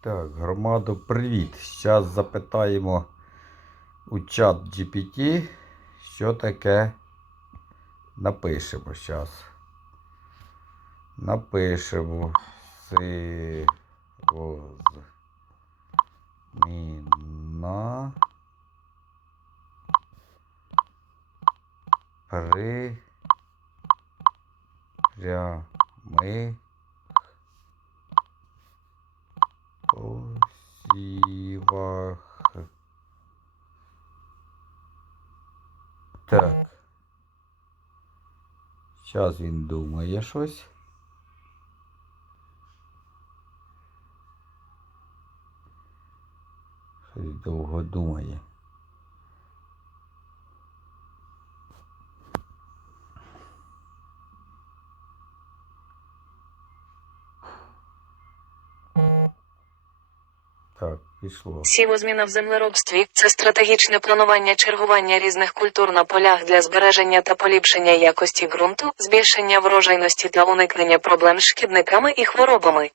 Так, громаду, привіт. Зараз запитаємо у чат GPT, що таке напишемо зараз. Напишемо сивозміна прямих посівах. Так. Зараз він думає щось. Щось довго думає. Так, пішло. Сівозміна в землеробстві це стратегічне планування чергування різних культур на полях для збереження та поліпшення якості ґрунту, збільшення врожайності та уникнення проблем з шкідниками і хворобами.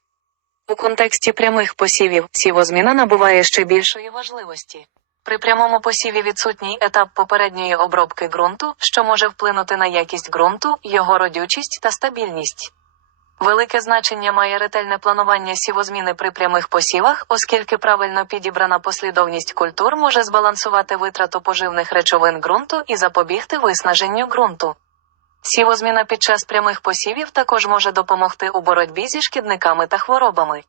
У контексті прямих посівів сівозміна набуває ще більшої важливості. При прямому посіві відсутній етап попередньої обробки ґрунту, що може вплинути на якість ґрунту, його родючість та стабільність. Велике значення має ретельне планування сівозміни при прямих посівах, оскільки правильно підібрана послідовність культур може збалансувати витрату поживних речовин ґрунту і запобігти виснаженню ґрунту. Сівозміна під час прямих посівів також може допомогти у боротьбі зі шкідниками та хворобами.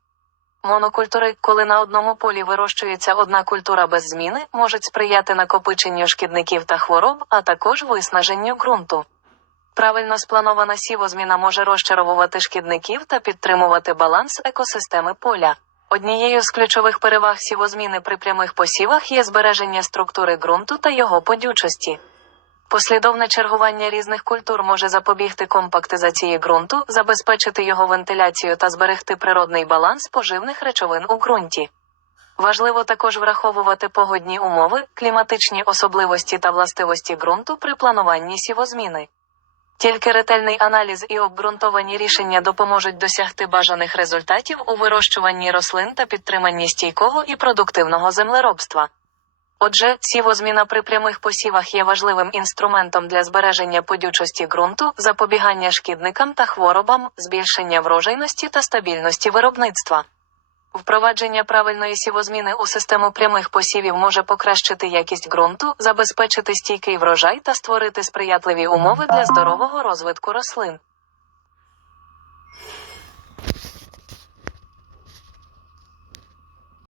Монокультури, коли на одному полі вирощується одна культура без зміни, можуть сприяти накопиченню шкідників та хвороб, а також виснаженню ґрунту. Правильно спланована сівозміна може розчаровувати шкідників та підтримувати баланс екосистеми поля. Однією з ключових переваг сівозміни при прямих посівах є збереження структури ґрунту та його подючості. Послідовне чергування різних культур може запобігти компактизації ґрунту, забезпечити його вентиляцію та зберегти природний баланс поживних речовин у ґрунті. Важливо також враховувати погодні умови, кліматичні особливості та властивості ґрунту при плануванні сівозміни. Тільки ретельний аналіз і обґрунтовані рішення допоможуть досягти бажаних результатів у вирощуванні рослин та підтриманні стійкого і продуктивного землеробства. Отже, сівозміна при прямих посівах є важливим інструментом для збереження подючості ґрунту, запобігання шкідникам та хворобам, збільшення врожайності та стабільності виробництва. Впровадження правильної сівозміни у систему прямих посівів може покращити якість ґрунту, забезпечити стійкий врожай та створити сприятливі умови для здорового розвитку рослин.